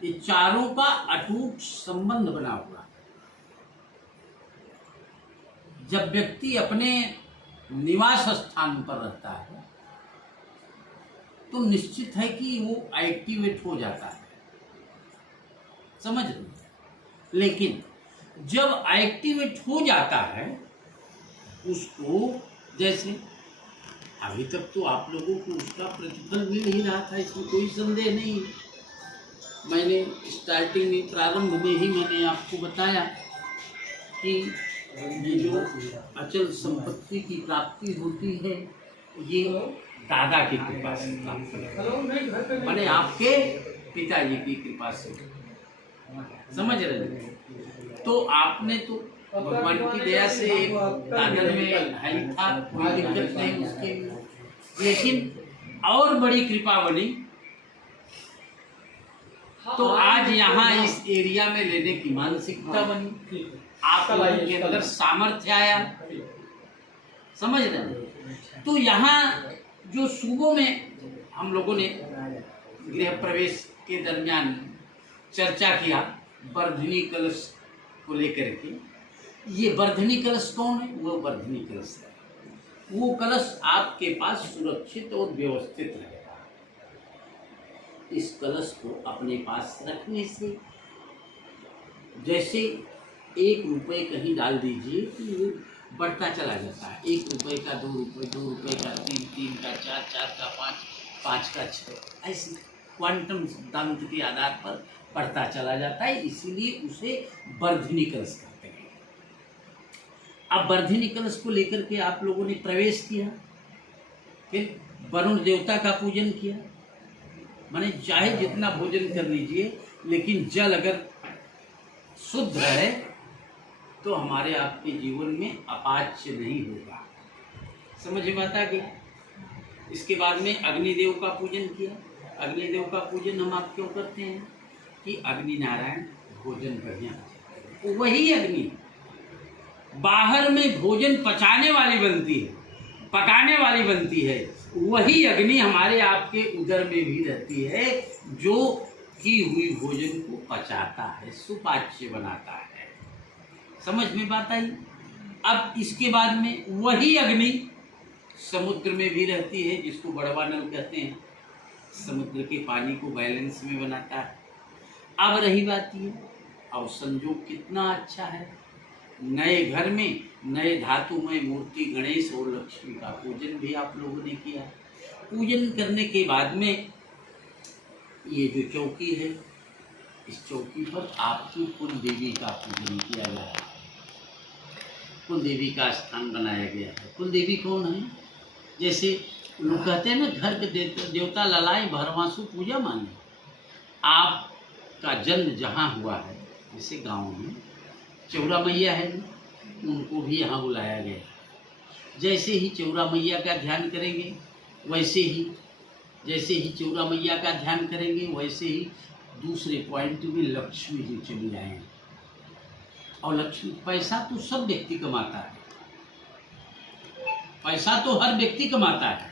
ये चारों का अटूट संबंध बना हुआ। जब व्यक्ति अपने निवास स्थान पर रहता है तो निश्चित है कि वो एक्टिवेट हो जाता है, समझ रहे। लेकिन जब एक्टिवेट हो जाता है उसको, जैसे अभी तक तो आप लोगों को उसका प्रतिफल मिल ही रहा था, इसमें कोई संदेह नहीं। मैंने स्टार्टिंग में, प्रारंभ में ही मैंने आपको बताया कि ये जो अचल संपत्ति की प्राप्ति होती है ये दादा की कृपा से प्राप्त है, माने आपके पिताजी की कृपा से, समझ रहे हैं। तो आपने तो भगवान की दया से दादन में हाई था, कोई दिक्कत नहीं उसके लिए, लेकिन और बड़ी कृपा बनी तो आज यहाँ इस एरिया में लेने की मानसिकता बनी, आप लोगों के अंदर सामर्थ्य आया, समझ रहे हैं। तो यहाँ जो सुबह में हम लोगों ने गृह प्रवेश के दरमियान चर्चा किया वर्धिनी कलश को लेकर के, ये वर्धिनी कलश कौन है? वो वर्धिनी कलश है। वो कलश आपके पास सुरक्षित और व्यवस्थित रहेगा। इस कलश को अपने पास रखने से, जैसे 1 रुपये कहीं डाल दीजिए कि वो बढ़ता चला जाता है। 1 रुपये का 2 रुपये, 2 रुपये का 3, 3 का 4, 4 का 5, 5 का 6, ऐसे क्वांटम सिद्धांत के आधार पर बढ़ता चला जाता है। इसीलिए उसे वर्धिनी कलश कहते हैं। अब वर्धिनी कलश को लेकर के आप लोगों ने प्रवेश किया, फिर वरुण देवता का पूजन किया, माने चाहे जितना भोजन कर लीजिए, लेकिन जल अगर शुद्ध है तो हमारे आपके जीवन में अपाच्य नहीं होगा, समझ में आता कि। इसके बाद में अग्निदेव का पूजन किया। अग्निदेव का पूजन हम आप क्यों करते हैं कि अग्नि नारायण भोजन बढ़िया, वही अग्नि बाहर में भोजन पचाने वाली बनती है, पकाने वाली बनती है, वही अग्नि हमारे आपके उदर में भी रहती है जो की हुई भोजन को पचाता है, सुपाच्य बनाता है, समझ में बात आई। अब इसके बाद में वही अग्नि समुद्र में भी रहती है, जिसको बड़वा नल कहते हैं, समुद्र के पानी को बैलेंस में बनाता है। अब रही बात ये, अब संयोग कितना अच्छा है, नए घर में नए धातुमय मूर्ति गणेश और लक्ष्मी का पूजन भी आप लोगों ने किया। पूजन करने के बाद में ये जो चौकी है, इस चौकी पर आपकी कुल देवी का पूजन किया गया है, कुल देवी का स्थान बनाया गया है। कुल देवी कौन है? जैसे लोग कहते हैं ना, घर के देवता ललाए भरवासु पूजा माने। आपका जन्म जहाँ हुआ है, जैसे गांव में चौरा मैया है, उनको भी यहाँ बुलाया गया है। जैसे ही चौरा मैया का ध्यान करेंगे वैसे ही, जैसे ही चौरा मैया का ध्यान करेंगे वैसे ही दूसरे पॉइंट में लक्ष्मी जी चली आएंगे। और लक्ष्मी, पैसा तो सब व्यक्ति कमाता है, पैसा तो हर व्यक्ति कमाता है,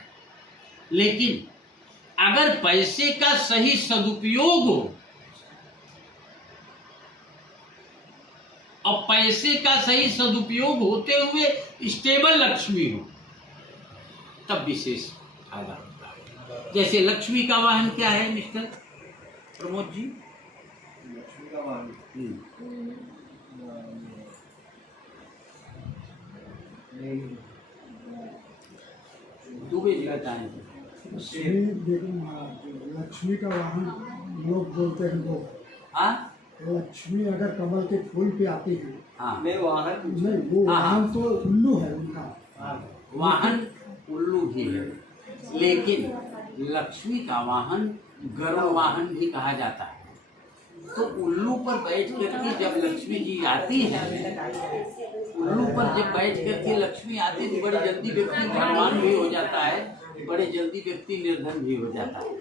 लेकिन अगर पैसे का सही सदुपयोग हो और पैसे का सही सदुपयोग होते हुए स्टेबल लक्ष्मी हो, तब विशेष फायदा होता है। जैसे लक्ष्मी का वाहन क्या है मिस्टर प्रमोद जी? लक्ष्मी का वाहन दुबे जी बताएं। लक्ष्मी का वाहन लोग बोलते हैं लोग। हाँ, लक्ष्मी अगर कमल के फूल पे आती है, हाँ, नहीं वाहन नहीं वो वाहन तो उल्लू है उनका, वाहन उल्लू भी है, लेकिन लक्ष्मी का वाहन गरुड़ वाहन भी कहा जाता है। तो उल्लू पर बैठ करके जब लक्ष्मी जी आती है, उल्लू पर जब बैठ करके लक्ष्मी आती है तो बड़ी जल्दी व्यक्ति धनवान भी हो जाता है, बड़े जल्दी व्यक्ति निर्धन भी हो जाता है,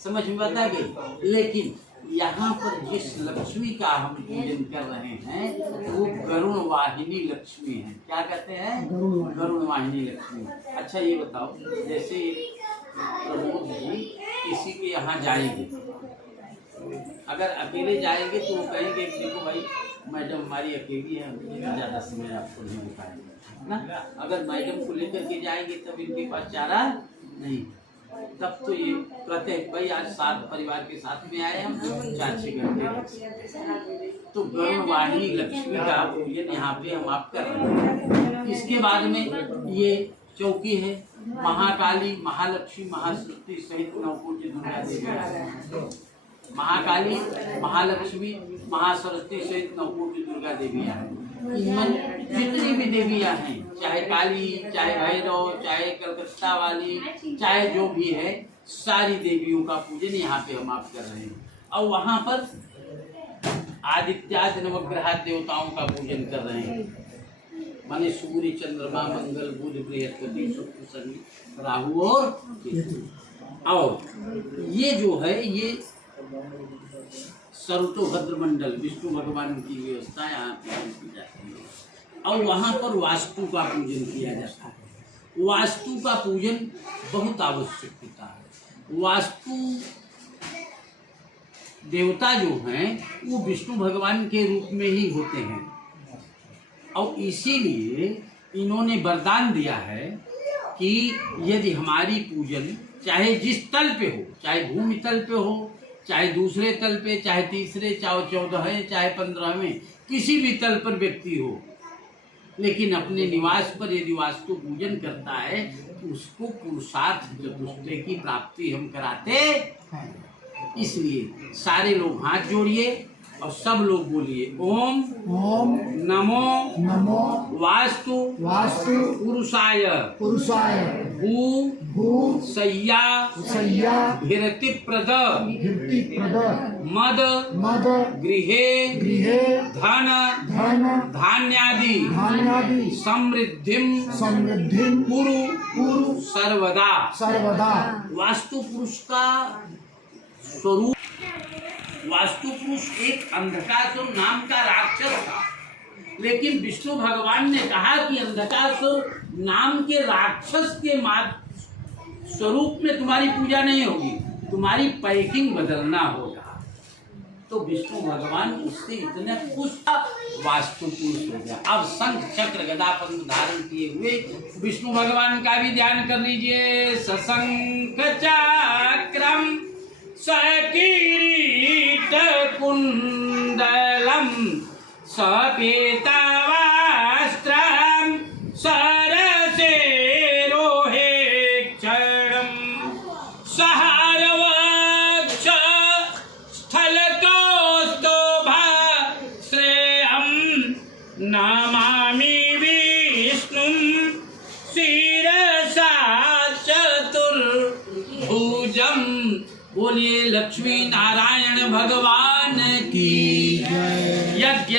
समझ में आता है। लेकिन यहाँ पर जिस लक्ष्मी का हम पूजन कर रहे हैं वो गरुड़ वाहिनी लक्ष्मी है। क्या कहते हैं? गरुड़ वाहिनी लक्ष्मी। अच्छा ये बताओ, जैसे प्रमोद जी किसी के यहाँ जाएंगे, अगर अकेले जाएंगे तो वो कहेंगे कि देखो भाई मैडम हमारी अकेली है, ज़्यादा समय आपको नहीं दिखाएंगे ना। अगर मैडम को लेकर के जाएंगे तब इनके पास चारा नहीं, तब तो ये कहते हैं भाई आज 7 परिवार के साथ में आए हम 4-6 घंटे। तो गरुड़वाहिनी लक्ष्मी का पूजन यहाँ पे हम आप कर रहे हैं। इसके बाद में ये चौकी है, महाकाली, महालक्ष्मी, महासरस्वती सहित 9 कोटि दुर्गा देवी। महाकाली, महालक्ष्मी, महासरस्वती सहित 9 कोटि दुर्गा देवियाँ हैं। इनमें जितनी भी देवियाँ हैं, चाहे काली, चाहे भैरव, चाहे कलकत्ता वाली, चाहे जो भी है, सारी देवियों का पूजन यहाँ पे हम आप कर रहे हैं। और वहाँ पर आदित्यादि नवग्रह देवताओं का पूजन कर रहे हैं, माने सूर्य, चंद्रमा, मंगल, बुध, बृहस्पति, शुक्र, शनि, राहु और केतु। और ये जो है ये सर्वतोभद्र मंडल विष्णु भगवान की व्यवस्था यहाँ पे की जाती है। और वहाँ पर वास्तु का पूजन किया जाता है। वास्तु का पूजन बहुत आवश्यक होता है। वास्तु देवता जो हैं वो विष्णु भगवान के रूप में ही होते हैं, और इसीलिए इन्होंने वरदान दिया है कि यदि हमारी पूजन चाहे जिस तल पे हो, चाहे भूमि तल पे हो, चाहे दूसरे तल पे, चाहे तीसरे, चाहे 14वें, चाहे 15वें, किसी भी तल पर व्यक्ति हो, लेकिन अपने निवास पर यदि वास्तु पूजन करता है तो उसको पुरुषार्थ चतुष्टय की प्राप्ति हम कराते हैं। इसलिए सारे लोग हाथ जोड़िए और सब लोग बोलिए ओम ओम नमो नमो वास्तु वास्तु पुरुषाय पुरुषाय भू भू सय्या सय्या भिरति प्रद कीर्ति प्रद मद मद गृहे गृहे धन धन धान्यादि धान्यादि समृद्धिम समृद्धिं कुरु कुरु सर्वदा। सर्वदा। वास्तु पुरुष का स्वरूप, वास्तु पुरुष एक अंधकासुर नाम का राक्षस था, लेकिन विष्णु भगवान ने कहा कि अंधकासुर नाम के राक्षस के स्वरूप में तुम्हारी पूजा नहीं होगी, तुम्हारी पैकिंग बदलना होगा। तो विष्णु भगवान उससे इतने खुश था, वास्तु पुरुष हो गया। अब शंख चक्र गदा पद्म धारण किए हुए विष्णु भगवान का भी ध्यान कर लीजिए। सशंख चक्रम सकीरीट कुंडलम सपीतवस्त्रम सरसे रोहेक्षणम सहर्वक्ष स्थलतोस्तोभश्रेयं नमामि विष्णुं शिरसा चतुर्भुजम्। बोलिए लक्ष्मी नारायण भगवान की। यज्ञ